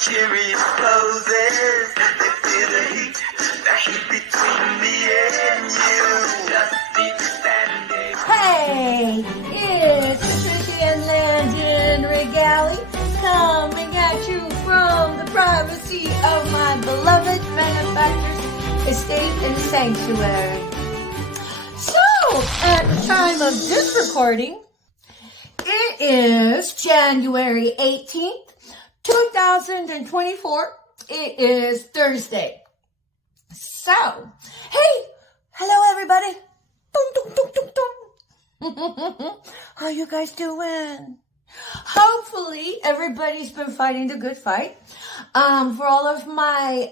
curious poses. They feel the heat between me and you. Just keep standing. Hey, it's Patricia and Landon Regali coming at you from the privacy of my beloved manufacturer's estate and sanctuary. So, at the time of this recording, it is January 18th, 2024. It is Thursday. So, hey, hello everybody. How you guys doing? Hopefully everybody's been fighting the good fight. For all of my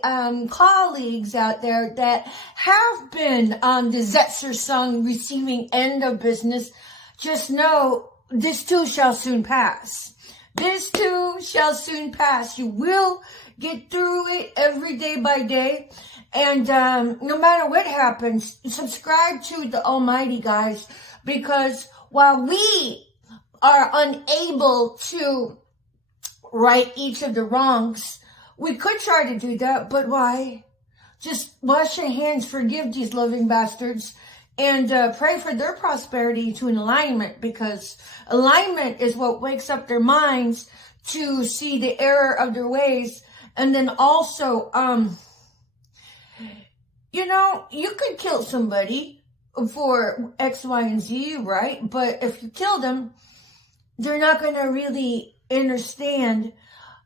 colleagues out there that have been on the Zetzer-sung receiving end of business, just know this too shall soon pass. This too shall soon pass. You will get through it every day by day. And no matter what happens, subscribe to the Almighty, guys, because while we are unable to right each of the wrongs, we could try to do that, but why? Just wash your hands, forgive these loving bastards, and pray for their prosperity to an alignment, because alignment is what wakes up their minds to see the error of their ways. And then also, you know, you could kill somebody for X, Y, and Z, right? But if you kill them, they're not going to really understand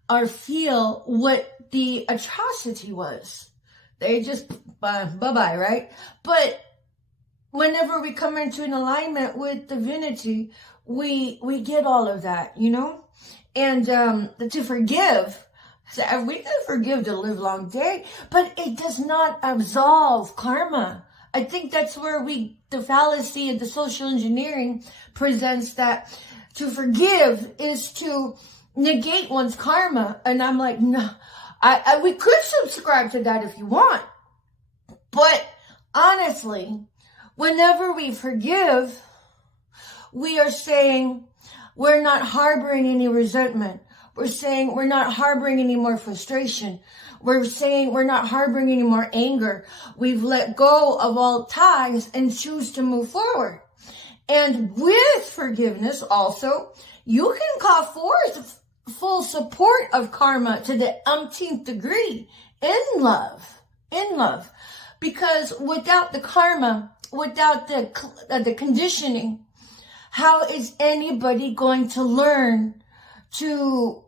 or feel what the atrocity was. They just, bye-bye, right? But whenever we come into an alignment with divinity, we get all of that, you know? And to forgive, we can forgive the live long day, but it does not absolve karma. I think that's where the fallacy of the social engineering presents, that to forgive is to negate one's karma. And I'm like, no, we could subscribe to that if you want. But honestly, whenever we forgive, we are saying we're not harboring any resentment. We're saying we're not harboring any more frustration. We're saying we're not harboring any more anger. We've let go of all ties and choose to move forward. And with forgiveness also, you can call forth full support of karma to the umpteenth degree in love. Because without the karma, without the conditioning, how is anybody going to learn to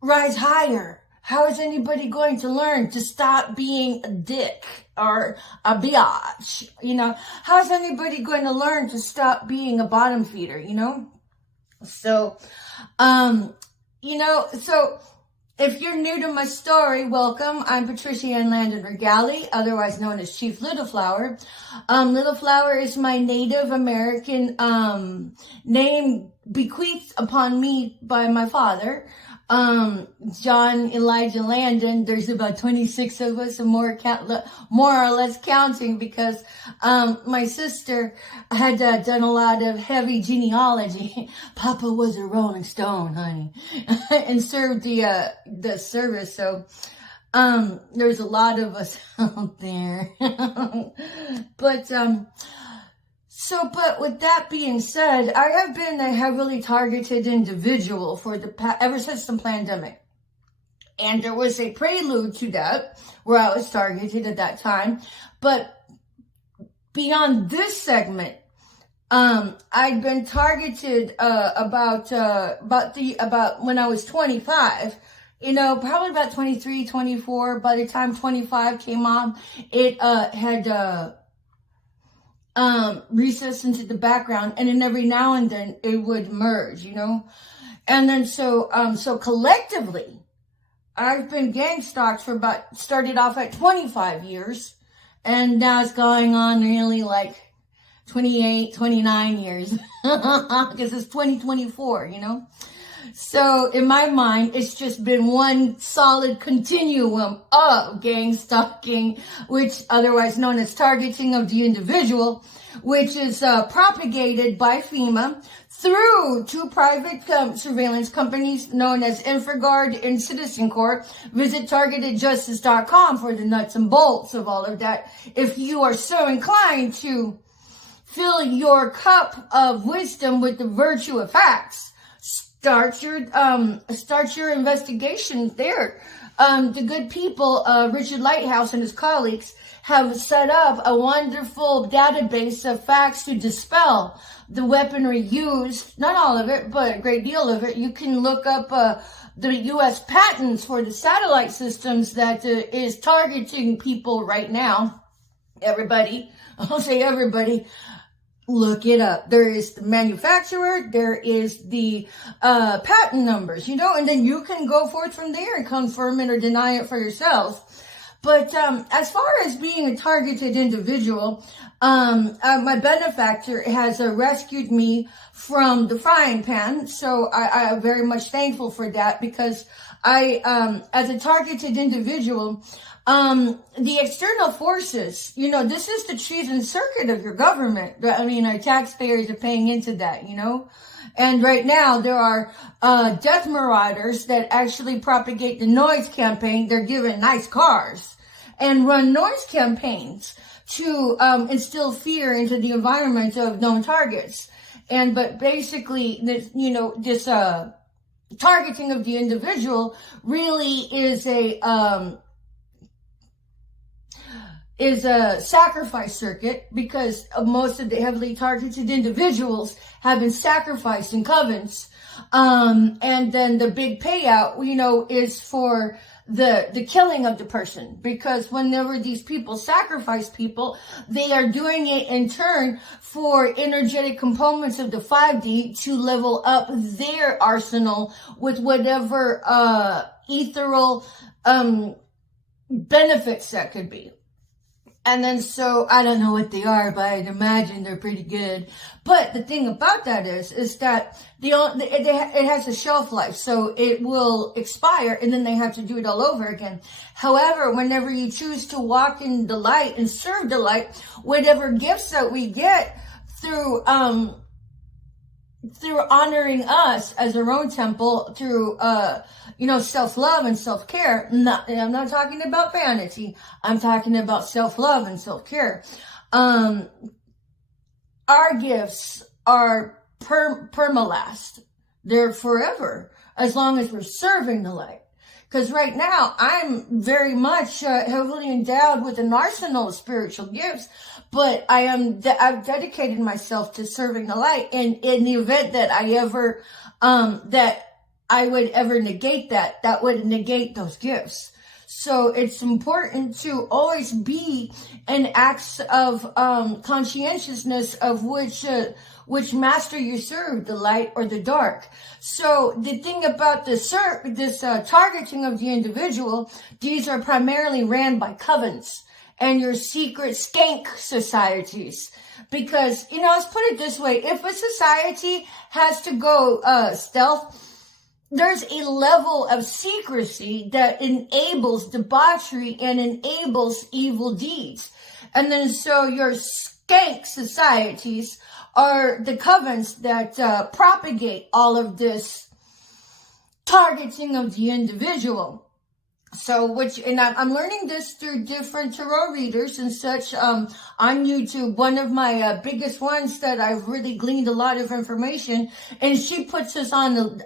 rise higher? How is anybody going to learn to stop being a dick or a biatch? You know, how is anybody going to learn to stop being a bottom feeder, you know? So, you know, so if you're new to my story, welcome. I'm Patricia Ann Landon Regali, otherwise known as Chief Little Flower. Little Flower is my Native American name bequeathed upon me by my father, John Elijah Landon. There's about 26 of us, and more or less counting, because my sister had done a lot of heavy genealogy. Papa was a Rolling Stone, honey, and served the service. So there's a lot of us out there. But with that being said, I have been a heavily targeted individual ever since the pandemic. And there was a prelude to that where I was targeted at that time. But beyond this segment, I'd been targeted about when I was 25. You know, probably about 23, 24. By the time 25 came on, it had recess into the background, and then every now and then it would merge, you know? And then so collectively, I've been gang stalked started off at 25 years, and now it's going on really like 28, 29 years, because it's 2024, you know? So in my mind, it's just been one solid continuum of gang stalking, which otherwise known as targeting of the individual, which is propagated by FEMA through two private surveillance companies known as InfraGard and Citizen Corps. Visit targetedjustice.com for the nuts and bolts of all of that. If you are so inclined to fill your cup of wisdom with the virtue of facts, start your investigation there. The good people, Richard Lighthouse and his colleagues, have set up a wonderful database of facts to dispel the weaponry used, not all of it, but a great deal of it. You can look up the U.S. patents for the satellite systems that is targeting people right now. Everybody, I'll say everybody, look it up. There is the manufacturer, there is the patent numbers, and then you can go forth from there and confirm it or deny it for yourselves. But as far as being a targeted individual, my benefactor has rescued me from the frying pan. So I am very much thankful for that, because I, as a targeted individual, the external forces, this is the treason circuit of your government. I mean, our taxpayers are paying into that, And right now there are death marauders that actually propagate the noise campaign. They're given nice cars and run noise campaigns to instill fear into the environment of known targets. But basically, this targeting of the individual really is a sacrifice circuit, because most of the heavily targeted individuals have been sacrificed in covens. And then the big payout, is for the killing of the person, because whenever these people sacrifice people, they are doing it in turn for energetic components of the 5D to level up their arsenal with whatever ethereal benefits that could be. And then, so I don't know what they are, but I'd imagine they're pretty good. But the thing about that is that it has a shelf life, so it will expire, and then they have to do it all over again. However, whenever you choose to walk in the light and serve the light, whatever gifts that we get through honoring us as our own temple, through self-love and self-care. I'm not talking about vanity. I'm talking about self-love and self-care. Our gifts are permalast. They're forever, as long as we're serving the light. Because right now, I'm very much heavily endowed with an arsenal of spiritual gifts, but I've dedicated myself to serving the light. And in the event that I would ever negate that would negate those gifts. So it's important to always be an act of conscientiousness of which master you serve, the light or the dark. So the thing about this targeting of the individual, these are primarily ran by covens and your secret skank societies. Because, let's put it this way, if a society has to go stealth, there's a level of secrecy that enables debauchery and enables evil deeds. And then so your skank societies are the covens that propagate all of this targeting of the individual. So, I'm learning this through different tarot readers and such on YouTube. One of my biggest ones that I've really gleaned a lot of information, and she puts us on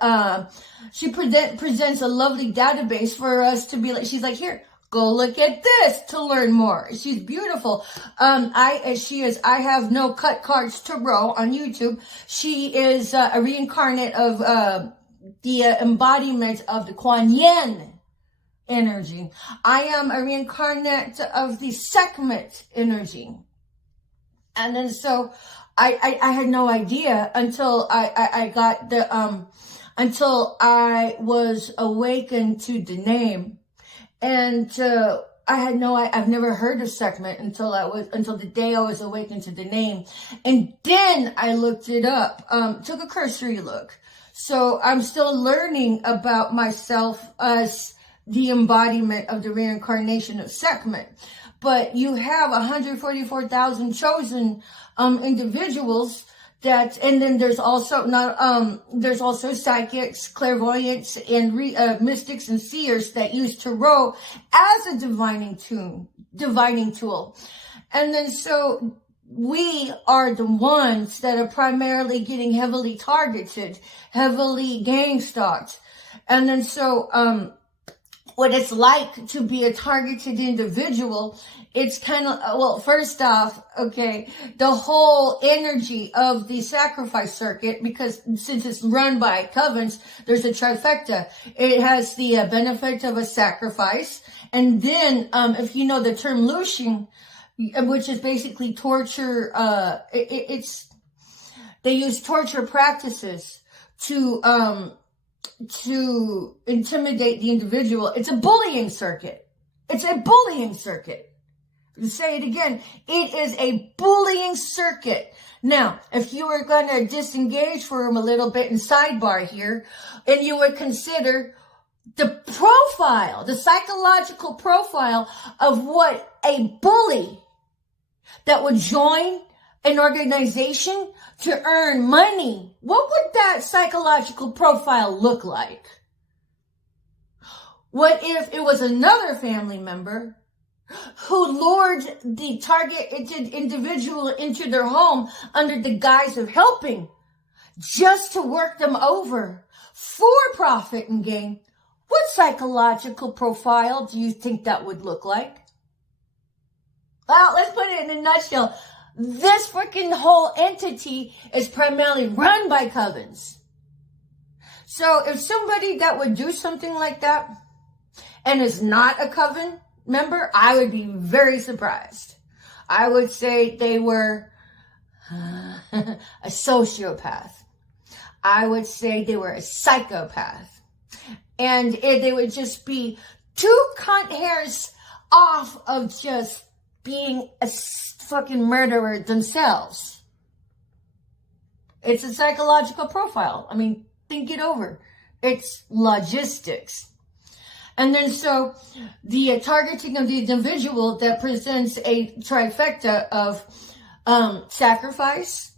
she presents a lovely database for us to be like, she's like, here, go look at this to learn more. She's beautiful. I have no cut cards tarot on YouTube. She is a reincarnate of the embodiment of the Kuan Yin energy. I am a reincarnate of the Sekhmet energy. And then so I had no idea until I got until I was awakened to the name. And I've never heard of Sekhmet until the day I was awakened to the name. And then I looked it up, took a cursory look. So I'm still learning about myself as the embodiment of the reincarnation of Sekhmet. but you have 144,000 chosen individuals that, and then there's also there's also psychics, clairvoyants, and mystics and seers that use tarot as a divining tool. And then so we are the ones that are primarily getting heavily targeted, heavily gang stalked. And then so what it's like to be a targeted individual, it's kind of, well, first off, okay, the whole energy of the sacrifice circuit, because since it's run by covens, there's a trifecta. It has the benefit of a sacrifice. And then, if you know the term looshing, which is basically torture, they use torture practices to intimidate the individual. It's a bullying circuit. It's a bullying circuit. Say it again. It is a bullying circuit. Now, if you were going to disengage from a little bit and sidebar here, and you would consider the profile, the psychological profile of what a bully that would join an organization to earn money, what would that psychological profile look like? What if it was another family member who lured the targeted individual into their home under the guise of helping, just to work them over for profit and gain? What psychological profile do you think that would look like? Well, let's put it in a nutshell. This freaking whole entity is primarily run by covens. So if somebody that would do something like that and is not a coven member, I would be very surprised. I would say they were a sociopath. I would say they were a psychopath. And they would just be 2 cunt hairs off of just being a fucking murderer themselves. It's a psychological profile. I mean, think it over. It's logistics. And then so the targeting of the individual that presents a trifecta of sacrifice.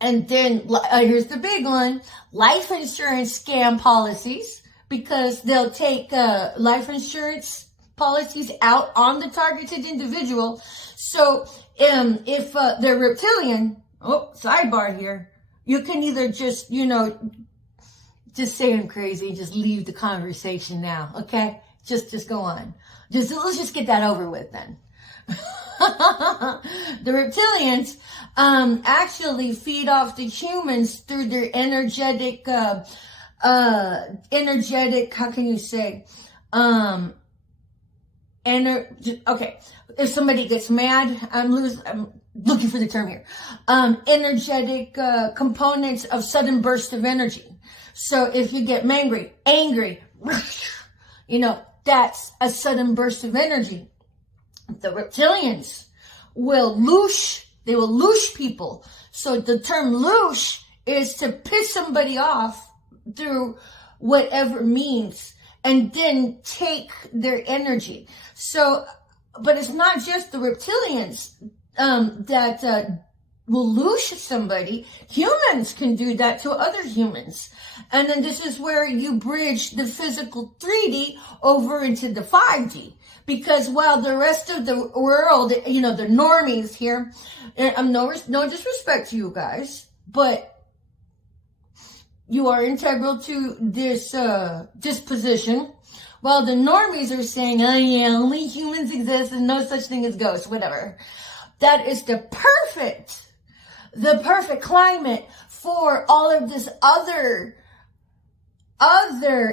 And then here's the big one, life insurance scam policies, because they'll take life insurance policies out on the targeted individual. So if they're reptilian, sidebar here, you can either just, just say I'm crazy and just leave the conversation now, okay? Just go on. Let's just get that over with then. The reptilians actually feed off the humans through their energetic, how can you say, okay, if somebody gets mad, I'm looking for the term here. Energetic components of sudden burst of energy. So if you get angry, that's a sudden burst of energy. The reptilians will loosh people. So the term loosh is to piss somebody off through whatever means and then take their energy. So, but it's not just the reptilians that will loosh somebody. Humans can do that to other humans. And then this is where you bridge the physical 3D over into the 5D. Because while the rest of the world, the normies here, and no disrespect to you guys, but you are integral to this disposition. While the normies are saying, oh yeah, only humans exist and no such thing as ghosts, whatever. That is the perfect climate for all of this other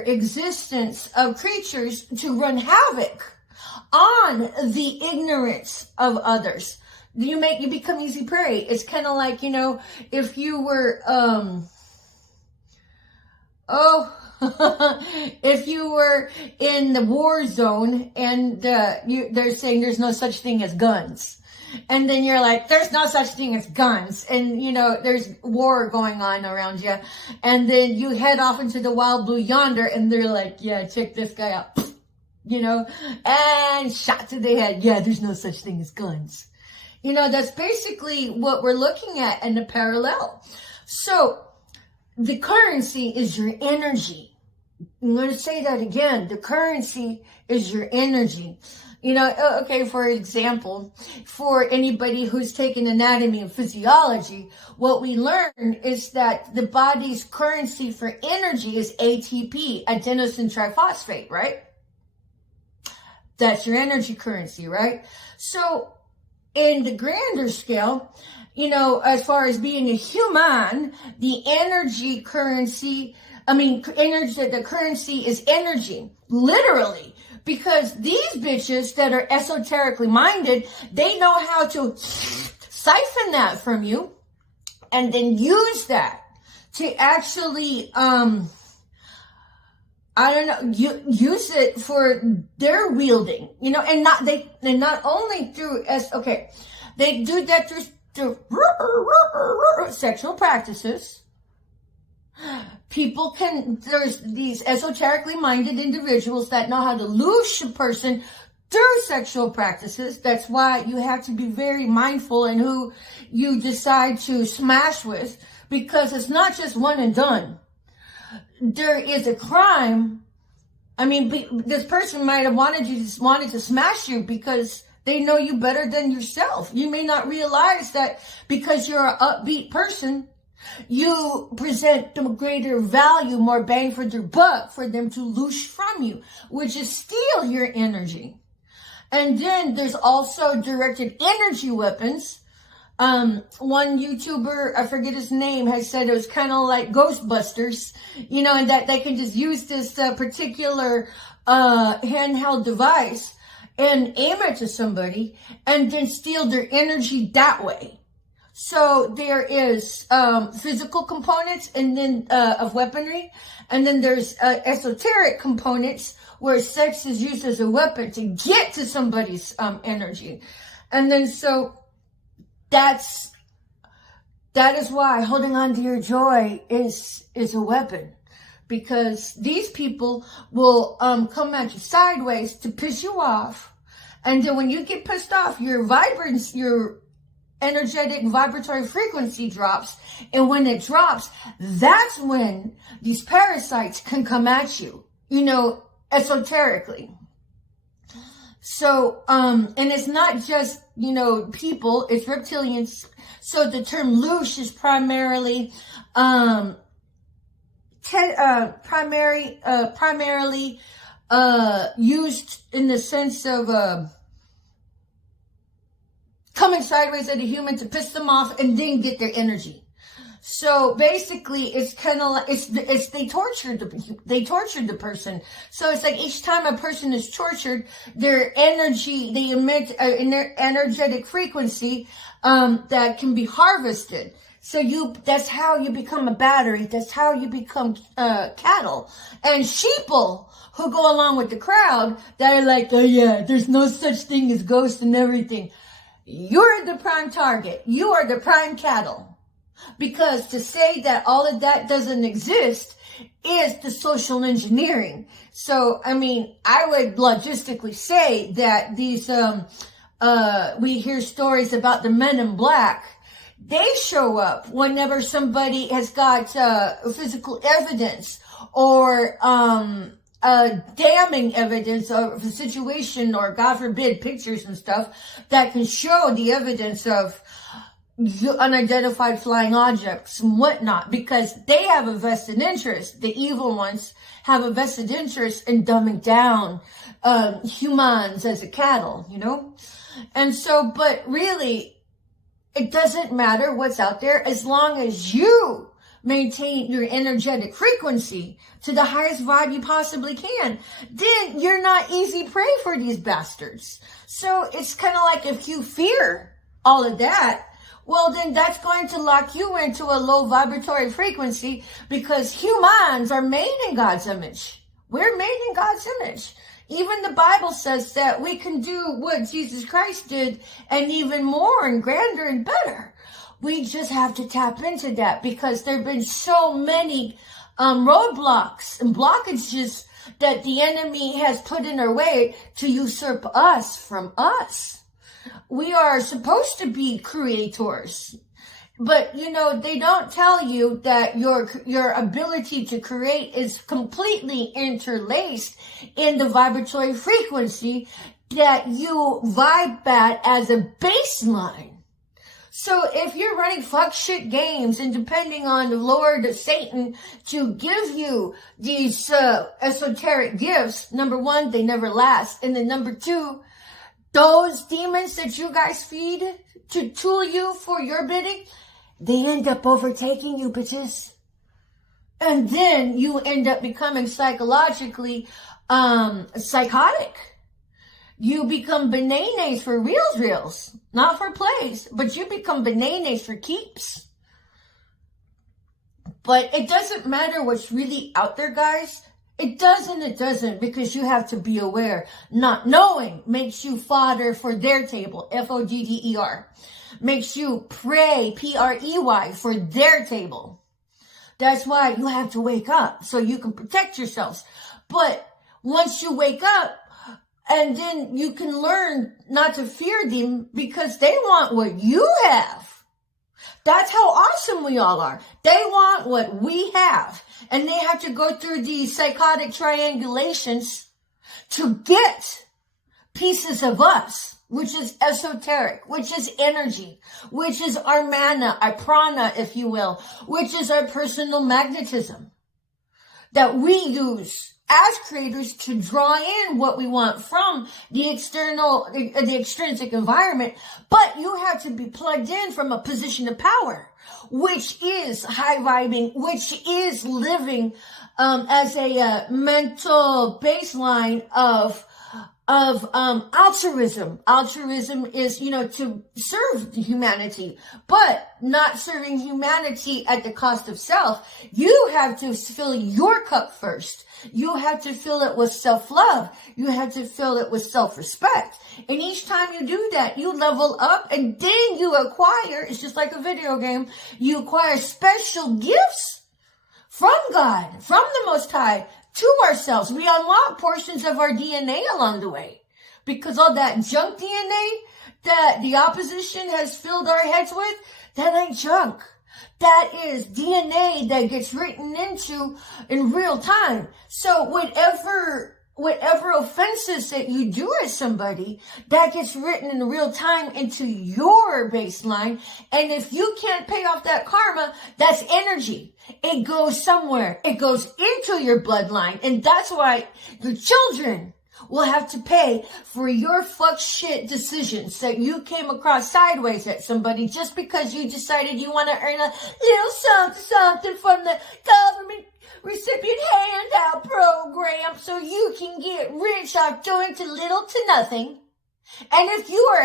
existence of creatures to run havoc on the ignorance of others. You become easy prey. It's kind of like, if you were, if you were in the war zone and they're saying there's no such thing as guns. And then you're like, there's no such thing as guns. And, there's war going on around you. And then you head off into the wild blue yonder and they're like, yeah, check this guy out. and shot to the head. Yeah, there's no such thing as guns. That's basically what we're looking at in the parallel. So the currency is your energy. I'm going to say that again. The currency is your energy. Okay, for example, for anybody who's taken anatomy and physiology, what we learn is that the body's currency for energy is ATP, adenosine triphosphate, right? That's your energy currency, right? So in the grander scale, as far as being a human, the energy currency, the currency is energy, literally. Because these bitches that are esoterically minded, they know how to siphon that from you and then use that to actually, use it for their wielding, and not only through, they do that through sexual practices. There's these esoterically minded individuals that know how to lose a person through sexual practices. That's why you have to be very mindful in who you decide to smash with, because it's not just one and done. There is a crime. This person might have wanted to smash you because they know you better than yourself. You may not realize that because you're an upbeat person, you present them greater value, more bang for their buck for them to loosh from you, which is steal your energy. And then there's also directed energy weapons. One YouTuber, I forget his name, has said it was kind of like Ghostbusters, and that they can just use this particular handheld device and aim it to somebody and then steal their energy that way. So there is physical components and then of weaponry, and then there's esoteric components where sex is used as a weapon to get to somebody's energy. And then so that is why holding on to your joy is a weapon, because these people will come at you sideways to piss you off, and then when you get pissed off, your energetic vibratory frequency drops, and when it drops, that's when these parasites can come at you, esoterically. So, and it's not just, people, it's reptilians. So the term loosh is primarily, used in the sense of, coming sideways at a human to piss them off and then get their energy. So basically, it's kind of like they tortured the person. So it's like each time a person is tortured, their energy, they emit in their energetic frequency that can be harvested. So that's how you become a battery. That's how you become cattle and sheeple who go along with the crowd that are like, oh yeah, there's no such thing as ghosts and everything. You're the prime target. You are the prime cattle. Because to say that all of that doesn't exist is the social engineering. So, I would logistically say that these, we hear stories about the men in black. They show up whenever somebody has got physical evidence or damning evidence of a situation, or God forbid pictures and stuff that can show the evidence of unidentified flying objects and whatnot, because they have a vested interest. The evil ones have a vested interest in dumbing down humans as a cattle, And so, but really, it doesn't matter what's out there as long as you maintain your energetic frequency to the highest vibe you possibly can. Then you're not easy prey for these bastards. So it's kind of like if you fear all of that, well, then that's going to lock you into a low vibratory frequency, because humans are made in God's image. We're made in God's image. Even the Bible says that we can do what Jesus Christ did and even more and grander and better. We just have to tap into that, because there have been so many roadblocks and blockages that the enemy has put in our way to usurp us from us. We are supposed to be creators. But, they don't tell you that your ability to create is completely interlaced in the vibratory frequency that you vibe at as a baseline. So if you're running fuck shit games and depending on the Lord Satan to give you these esoteric gifts, number one, they never last. And then number two, those demons that you guys feed to tool you for your bidding, they end up overtaking you, bitches. And then you end up becoming psychologically psychotic. You become bananas for reals. Not for plays, but you become bananas for keeps. But it doesn't matter what's really out there, guys. It doesn't, because you have to be aware. Not knowing makes you fodder for their table, F-O-D-D-E-R. Makes you prey, P-R-E-Y, for their table. That's why you have to wake up, so you can protect yourselves. But once you wake up, and then you can learn not to fear them, because they want what you have. That's how awesome we all are. They want what we have. And they have to go through these psychotic triangulations to get pieces of us, which is esoteric, which is energy, which is our mana, our prana, if you will, which is our personal magnetism that we use as creators to draw in what we want from the extrinsic environment. But you have to be plugged in from a position of power, which is high vibing, which is living as a mental baseline of altruism. Altruism is, to serve humanity, but not serving humanity at the cost of self. You have to fill your cup first. You have to fill it with self-love. You have to fill it with self-respect. And each time you do that, you level up, and then you acquire, it's just like a video game, you acquire special gifts from God, from the Most High, to ourselves. We unlock portions of our DNA along the way, because all that junk DNA that the opposition has filled our heads with, that ain't junk. That is DNA that gets written into in real time. So whatever offenses that you do at somebody, that gets written in real time into your baseline. And if you can't pay off that karma, that's energy. It goes somewhere. It goes into your bloodline. And that's why your children will have to pay for your fuck shit decisions that you came across sideways at somebody just because you decided you want to earn a little something from the government recipient handout program so you can get rich off doing to little to nothing. And if you're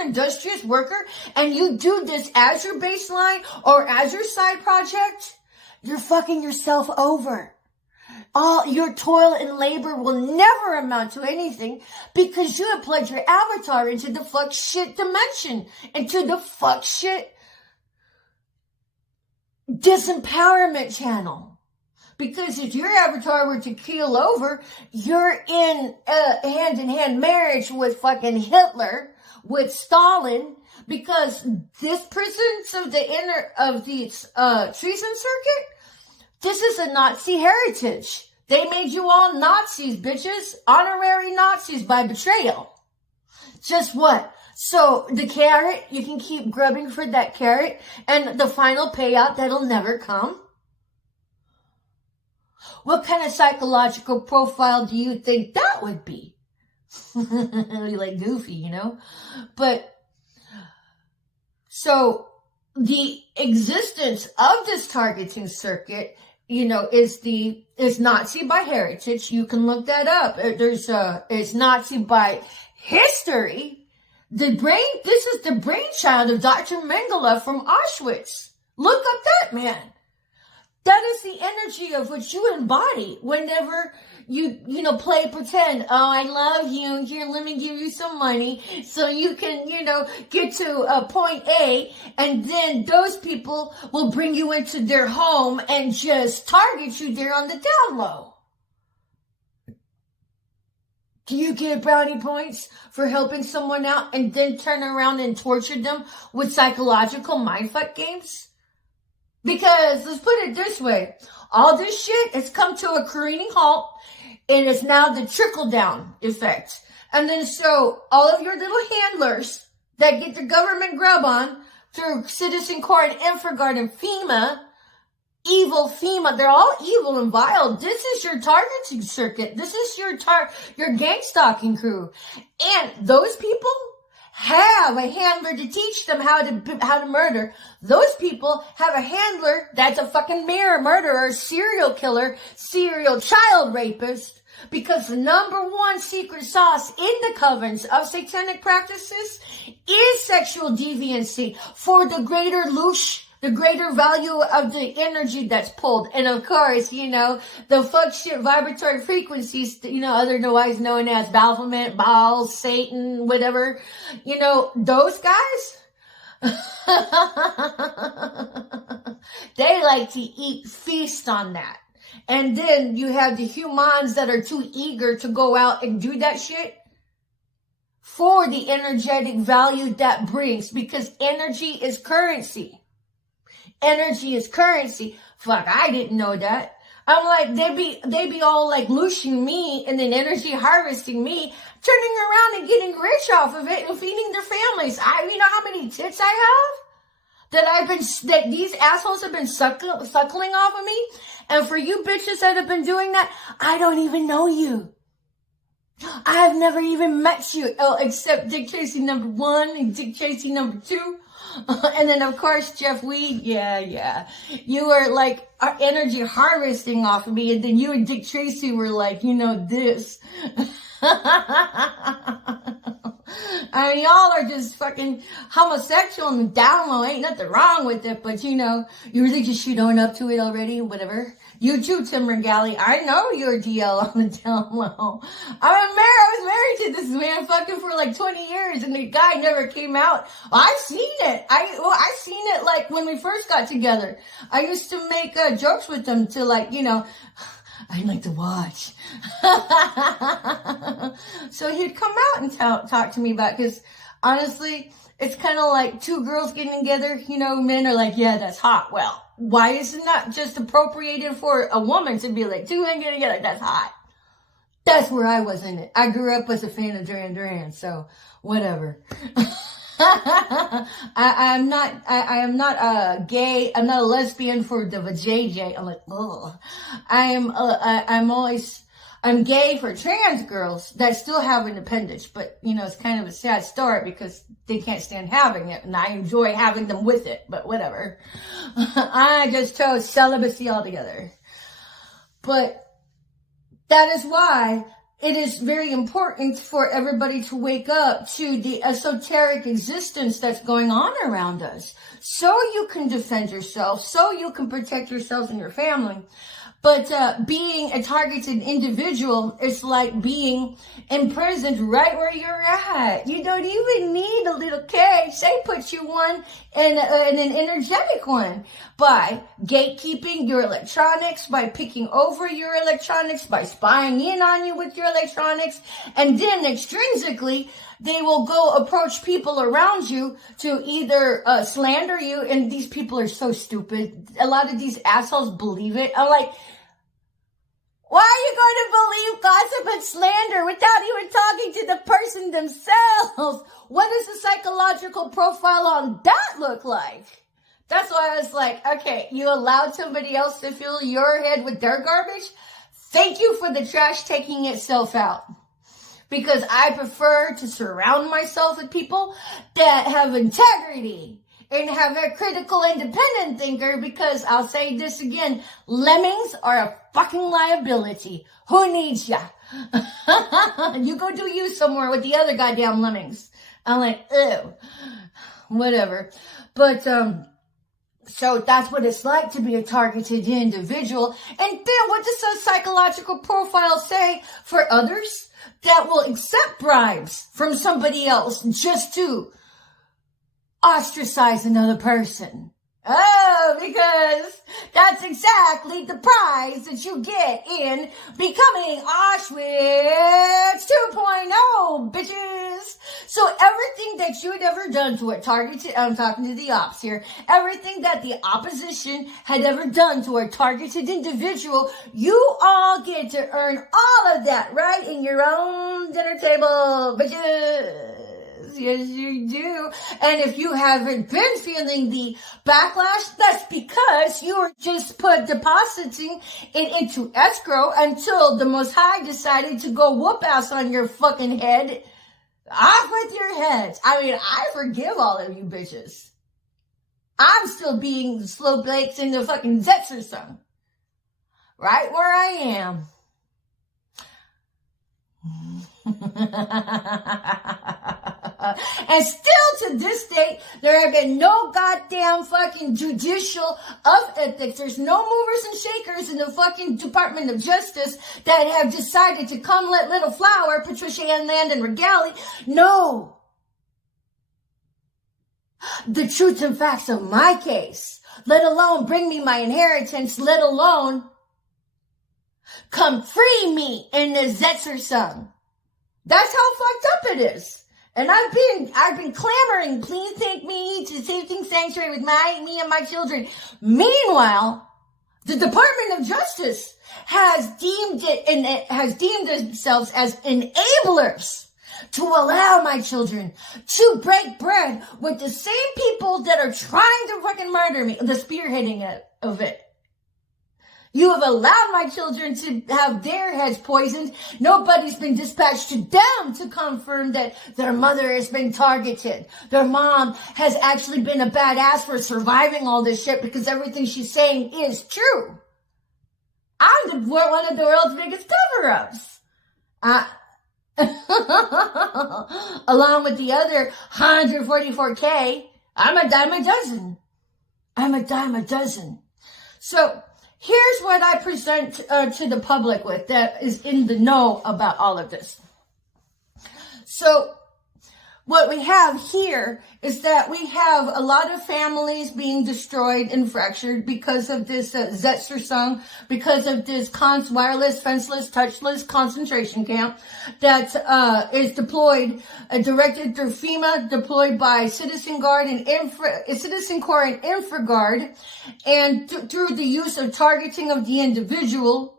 an industrious worker and you do this as your baseline or as your side project, you're fucking yourself over. All your toil and labor will never amount to anything because you have plugged your avatar into the fuck shit dimension, into the fuck shit disempowerment channel. Because if your avatar were to keel over, you're in a hand-in-hand marriage with fucking Hitler, with Stalin, because this presence of the treason circuit, this is a Nazi heritage. They made you all Nazis, bitches. Honorary Nazis by betrayal. Just what? So the carrot, you can keep grubbing for that carrot, and the final payout that'll never come? What kind of psychological profile do you think that would be? Like Goofy, But, so the existence of this targeting circuit, is Nazi by heritage. You can look that up. It's Nazi by history. This is the brainchild of Dr. Mengele from Auschwitz. Look up that man. That is the energy of what you embody whenever you play pretend. Oh, I love you. Here, let me give you some money so you can, get to point A. And then those people will bring you into their home and just target you there on the down low. Do you get brownie points for helping someone out and then turn around and torture them with psychological mindfuck games? Because let's put it this way, all this shit has come to a careening halt, and it's now the trickle-down effect. And then so all of your little handlers that get the government grub on through Citizen Court, Infraguard, and FEMA, evil FEMA, they're all evil and vile. This is your targeting circuit. This is your gang stalking crew. And those people have a handler to teach them how to murder. Those people have a handler that's a fucking murderer, serial killer, serial child rapist. Because the number one secret sauce in the covens of satanic practices is sexual deviancy for the greater loosh, the greater value of the energy that's pulled. And of course, the fuck shit vibratory frequencies, otherwise known as Baphomet, Baal, Satan, whatever, those guys, they like to feast on that. And then you have the humans that are too eager to go out and do that shit for the energetic value that brings, because energy is currency. Energy is currency. Fuck, I didn't know that. I'm like, they be all like looshing me and then energy harvesting me, turning around and getting rich off of it and feeding their families. You know how many tits I have? That these assholes have been suckling off of me? And for you bitches that have been doing that, I don't even know you. I've never even met you, except Dick Tracy number 1 and Dick Tracy number 2. And then, of course, Jeff Weed, yeah. You were like energy harvesting off of me, and then you and Dick Tracy were like, this. I mean, y'all are just fucking homosexual and down low. Ain't nothing wrong with it, but you really just shoot on up to it already, whatever. You too, Tim Regali. I know you're DL on the down low. I was married to this man fucking for like 20 years, and the guy never came out. I've seen it. I seen it like when we first got together. I used to make jokes with him to like, I like to watch. So he'd come out and talk to me about, because honestly, it's kind of like two girls getting together, men are like, yeah, that's hot. Well, why is it not just appropriated for a woman to be like, two men getting together, that's hot? That's where I was in it. I grew up as a fan of Duran Duran, so whatever. I am not a gay. I'm not a lesbian for the vajayjay. I'm like, ugh. I'm gay for trans girls that still have independence, but it's kind of a sad story because they can't stand having it, and I enjoy having them with it, but whatever. I just chose celibacy altogether. But that is why it is very important for everybody to wake up to the esoteric existence that's going on around us, so you can defend yourself, so you can protect yourselves and your family. But being a targeted individual is like being imprisoned right where you're at. You don't even need a little cage. They put you one in an energetic one by gatekeeping your electronics, by picking over your electronics, by spying in on you with your electronics. And then extrinsically, they will go approach people around you to either slander you. And these people are so stupid. A lot of these assholes believe it. I'm like, why are you going to believe gossip and slander without even talking to the person themselves? What does the psychological profile on that look like? That's why I was like, okay, you allowed somebody else to fill your head with their garbage? Thank you for the trash taking itself out. Because I prefer to surround myself with people that have integrity and have a critical independent thinker, because I'll say this again, lemmings are a fucking liability. Who needs ya? You go do you somewhere with the other goddamn lemmings. I'm like, ew. Whatever. But So that's what it's like to be a targeted individual. And then what does the psychological profile say for others that will accept bribes from somebody else just to ostracize another person? Oh, because that's exactly the prize that you get in becoming Auschwitz 2.0, bitches. So everything that you had ever done to a targeted, I'm talking to the ops here, everything that the opposition had ever done to a targeted individual, you all get to earn all of that right in your own dinner table, bitches. Yes, you do. And if you haven't been feeling the backlash, that's because you were just depositing it into escrow until the Most High decided to go whoop ass on your fucking head. Off with your heads. I mean, I forgive all of you bitches. I'm still being the slow bakes in the fucking Zetzer song. Right where I am. And still to this day, there have been no goddamn fucking judicial of ethics. There's no movers and shakers in the fucking Department of Justice that have decided to come let Little Flower, Patricia Ann Land, and Regali know the truth and facts of my case, let alone bring me my inheritance, let alone come free me in the Zetzer song. That's how fucked up it is. And I've been clamoring, please take me to Safety Sanctuary with me and my children. Meanwhile, the Department of Justice has deemed it and it has deemed themselves as enablers to allow my children to break bread with the same people that are trying to fucking murder me, the spearheading of it. You have allowed my children to have their heads poisoned. Nobody's been dispatched to them to confirm that their mother has been targeted. Their mom has actually been a badass for surviving all this shit because everything she's saying is true. I'm one of the world's biggest cover-ups. Along with the other 144K, I'm a dime a dozen. I'm a dime a dozen. So, here's what I present to the public with that is in the know about all of this. So, what we have here is that we have a lot of families being destroyed and fractured because of this Zetzer song, because of this wireless, fenceless, touchless concentration camp that is deployed, directed through FEMA, deployed by Citizen Guard and Citizen Corps and InfraGuard, and through the use of targeting of the individual,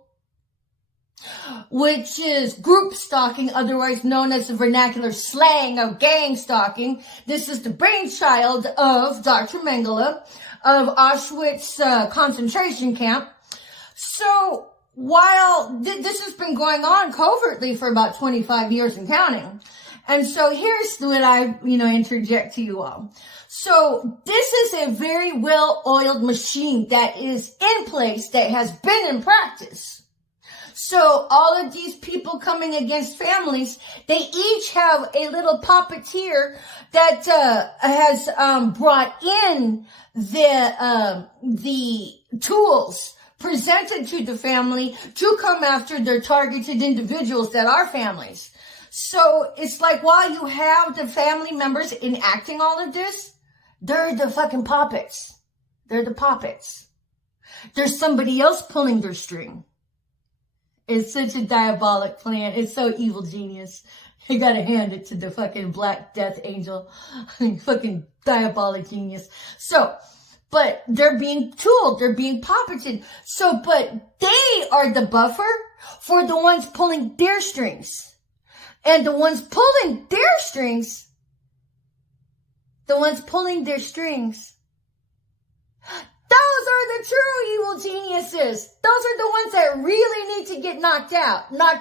which is group stalking, otherwise known as the vernacular slang of gang stalking. This is the brainchild of Dr. Mengele of Auschwitz concentration camp. So while this has been going on covertly for about 25 years and counting, and so here's what I, interject to you all. So this is a very well-oiled machine that is in place, that has been in practice. So all of these people coming against families, they each have a little puppeteer that has brought in the tools presented to the family to come after their targeted individuals that are families. So it's like while you have the family members enacting all of this, they're the fucking puppets. They're the puppets. There's somebody else pulling their string. It's such a diabolic plan. It's so evil genius. You gotta hand it to the fucking Black Death Angel. Fucking diabolic genius. So, but they're being tooled. They're being puppeted. So, but they are the buffer for the ones pulling their strings. And the ones pulling their strings, those are the true evil geniuses. Those are the ones that really need to get knocked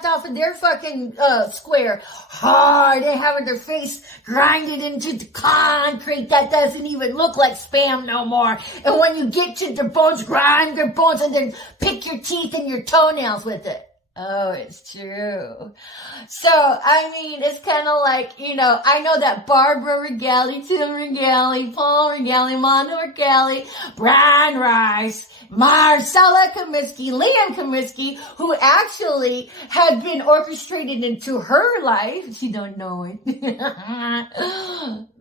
off of their fucking square hard. They have their face grinded into the concrete that doesn't even look like spam no more. And when you get to their bones, grind their bones and then pick your teeth and your toenails with it. Oh, it's true. So, I mean, it's kind of like, you know, I know that Barbara Regali, Tim Regali, Paul Regali, Mondo Regali, Brian Rice, Marcella Comiskey, Liam Comiskey, who actually had been orchestrated into her life. She don't know it.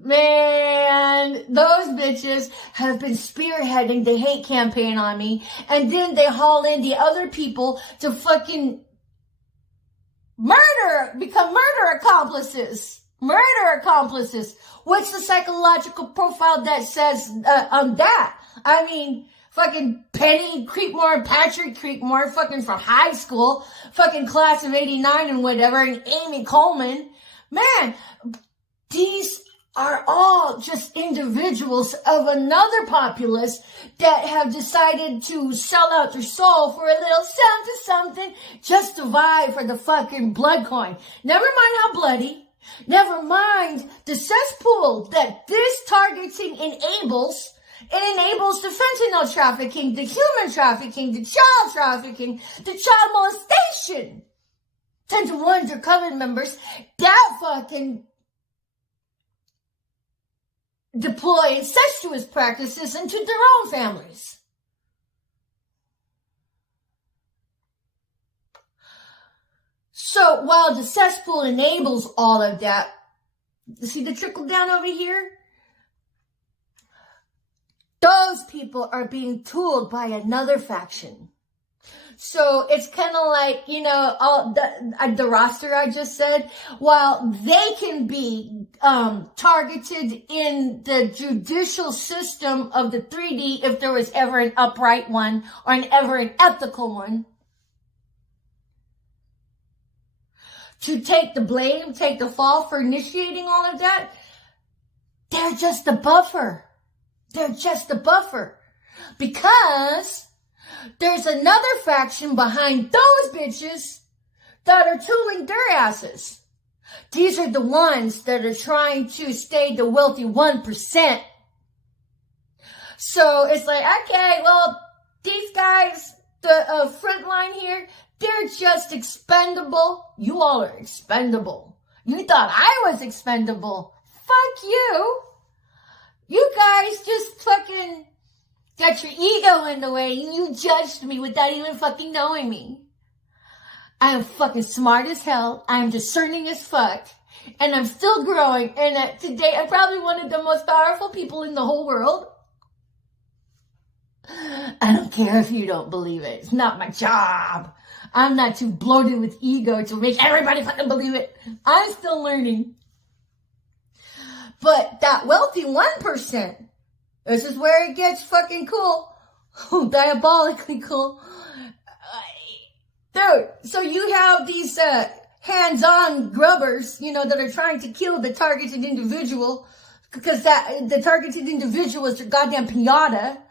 Man, those bitches have been spearheading the hate campaign on me. And then they haul in the other people to fucking become murder accomplices. Murder accomplices. What's the psychological profile that says on that? I mean, fucking Penny Creekmore and Patrick Creekmore, fucking from high school, fucking class of 89 and whatever, and Amy Coleman. Man, these are all just individuals of another populace that have decided to sell out their soul for a little something just to vie for the fucking blood coin. Never mind how bloody. Never mind the cesspool that this targeting enables. It enables the fentanyl trafficking, the human trafficking, the child trafficking, the child molestation. 10 to 1 undercover members that fucking deploy incestuous practices into their own families. So while the cesspool enables all of that, see the trickle down over here? Those people are being tooled by another faction. So it's kind of like, you know, all the roster I just said, while they can be targeted in the judicial system of the 3D if there was ever an upright one or ever an ethical one, to take the blame, take the fall for initiating all of that, they're just a buffer. They're just a buffer. Because there's another faction behind those bitches that are tooling their asses. These are the ones that are trying to stay the wealthy 1%. So it's like, okay, well, these guys, the front line here, they're just expendable. You all are expendable. You thought I was expendable. Fuck you. You guys just fucking got your ego in the way and you judged me without even fucking knowing me. I am fucking smart as hell. I am discerning as fuck. And I'm still growing. And today I'm probably one of the most powerful people in the whole world. I don't care if you don't believe it. It's not my job. I'm not too bloated with ego to make everybody fucking believe it. I'm still learning. But that wealthy 1%, this is where it gets fucking cool. Diabolically cool. Dude, so you have these hands-on grubbers, you know, that are trying to kill the targeted individual because the targeted individual is the goddamn pinata.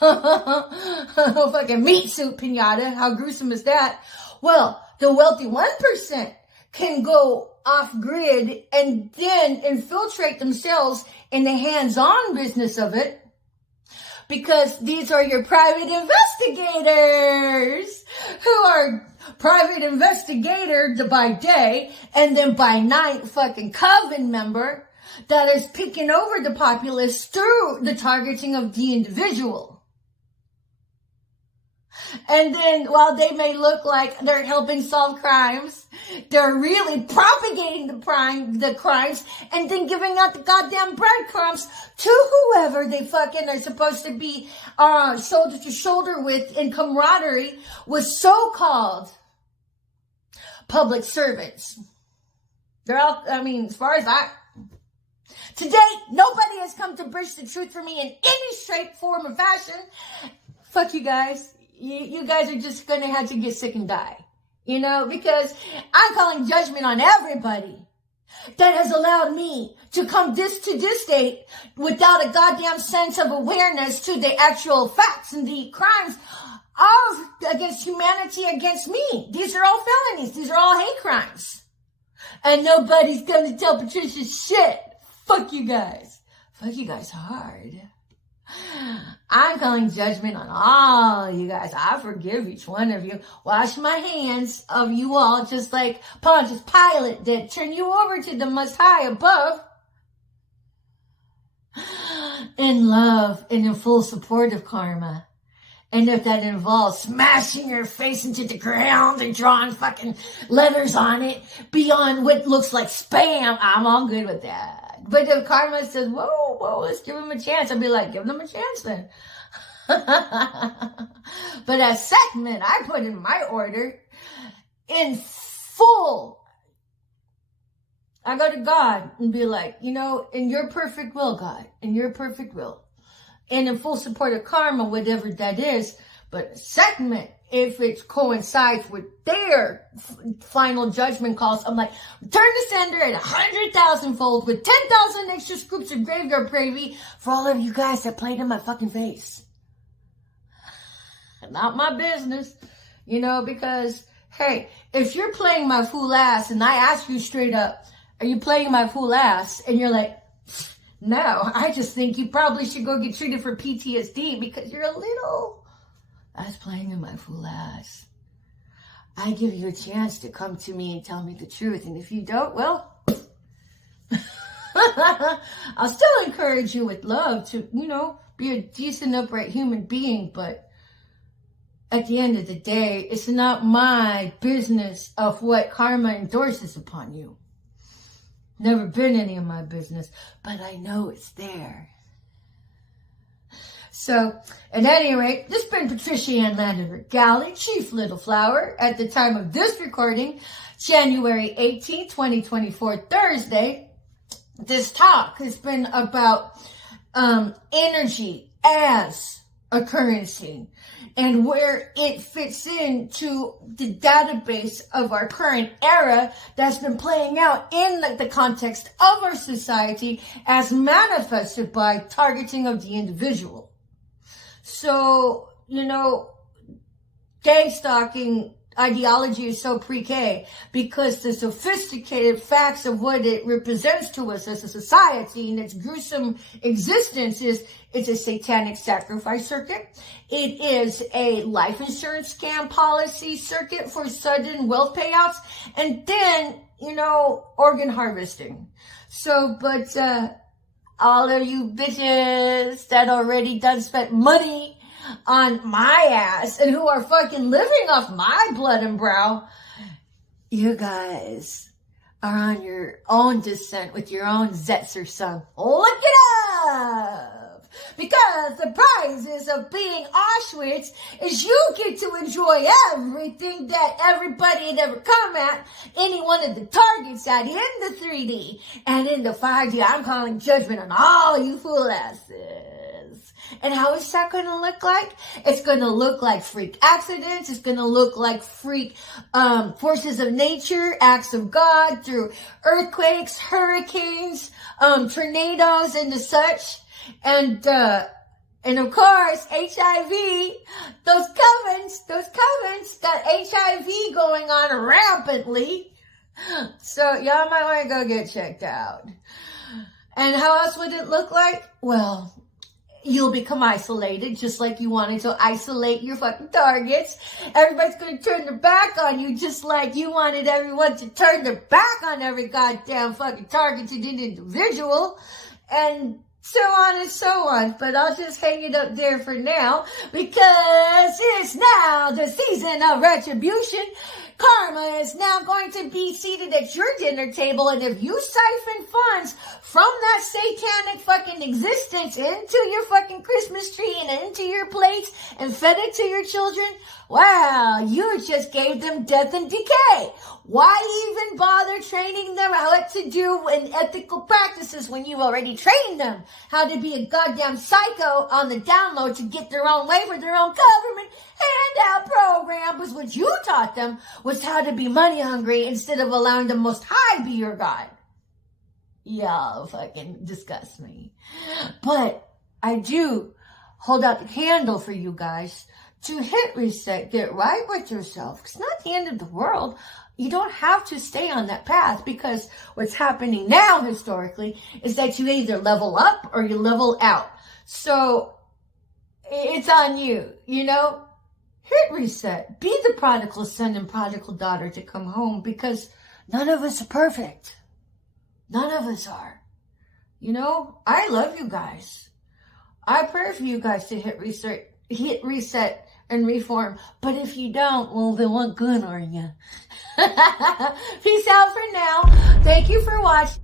Fucking meat suit pinata. How gruesome is that? Well, the wealthy 1% can go off grid and then infiltrate themselves in the hands-on business of it, because these are your private investigators who are private investigator by day and then by night fucking coven member that is picking over the populace through the targeting of the individual. And then while they may look like they're helping solve crimes, they're really propagating the crimes and then giving out the goddamn breadcrumbs to whoever they fucking are supposed to be shoulder to shoulder with in camaraderie with so-called public servants. They're all, I mean, as far as to date, nobody has come to bridge the truth for me in any shape, form, or fashion. Fuck you guys. You guys are just going to have to get sick and die, you know, because I'm calling judgment on everybody that has allowed me to come to this date without a goddamn sense of awareness to the actual facts and the crimes against humanity against me. These are all felonies. These are all hate crimes. And nobody's going to tell Patricia shit. Fuck you guys. Fuck you guys hard. I'm calling judgment on all you guys. I forgive each one of you. Wash my hands of you all, just like Pontius Pilate did. Turn you over to the Most High above. In love and in full support of karma. And if that involves smashing your face into the ground and drawing fucking letters on it beyond what looks like spam, I'm all good with that. But if karma says, whoa, let's give him a chance, I'll be like, give them a chance then. But as segment, I put in my order in full. I go to God and be like, you know, in your perfect will, God, in your perfect will. And in full support of karma, whatever that is. But segment, if it coincides with their final judgment calls, I'm like, turn the sender at 100,000-fold with 10,000 extra scoops of graveyard gravy for all of you guys that played in my fucking face. Not my business, you know, because, hey, if you're playing my fool ass and I ask you straight up, are you playing my fool ass? And you're like, no, I just think you probably should go get treated for PTSD because you're a little... That's playing in my fool ass. I give you a chance to come to me and tell me the truth. And if you don't, well... I'll still encourage you with love to, you know, be a decent, upright human being. But at the end of the day, it's not my business of what karma endorses upon you. Never been any of my business, but I know it's there. So, at any rate, this has been Patricia Ann Landiver Galley, Chief Little Flower, at the time of this recording, January 18, 2024, Thursday. This talk has been about energy as a currency and where it fits into the database of our current era that's been playing out in the context of our society as manifested by targeting of the individual. So, you know, gang stalking ideology is so pre-K because the sophisticated facts of what it represents to us as a society and its gruesome existence is it's a satanic sacrifice circuit. It is a life insurance scam policy circuit for sudden wealth payouts. And then, you know, organ harvesting. So, but all of you bitches that already done spent money on my ass and who are fucking living off my blood and brow, you guys are on your own descent with your own Zetzer song. Look it up! Because the prizes of being Auschwitz is you get to enjoy everything that everybody had ever come at, any one of the targets at in the 3D and in the 5D. I'm calling judgment on all you fool asses. And how is that going to look like? It's going to look like freak accidents. It's going to look like freak forces of nature, acts of God through earthquakes, hurricanes, tornadoes, and the such. And of course, HIV, those covens got HIV going on rampantly. So y'all might want to go get checked out. And how else would it look like? Well, you'll become isolated just like you wanted to isolate your fucking targets. Everybody's going to turn their back on you just like you wanted everyone to turn their back on every goddamn fucking targeted individual. And so on and so on. But I'll just hang it up there for now because it's now the season of retribution. Karma is now going to be seated at your dinner table, and if you siphon funds from that satanic fucking existence into your fucking Christmas tree and into your plates and fed it to your children, wow, you just gave them death and decay. Why even bother training them what to do in ethical practices when you've already trained them how to be a goddamn psycho on the download to get their own way for their own government handout program? Was what you taught them was how to be money hungry instead of allowing the Most High be your God. Y'all fucking disgust me. But I do hold out the candle for you guys to hit reset, get right with yourself. It's not the end of the world. You don't have to stay on that path because what's happening now historically is that you either level up or you level out. So it's on you, you know? Hit reset. Be the prodigal son and prodigal daughter to come home, because none of us are perfect. None of us are. You know, I love you guys. I pray for you guys to hit reset and reform. But if you don't, well, then what good are you? Peace out for now. Thank you for watching.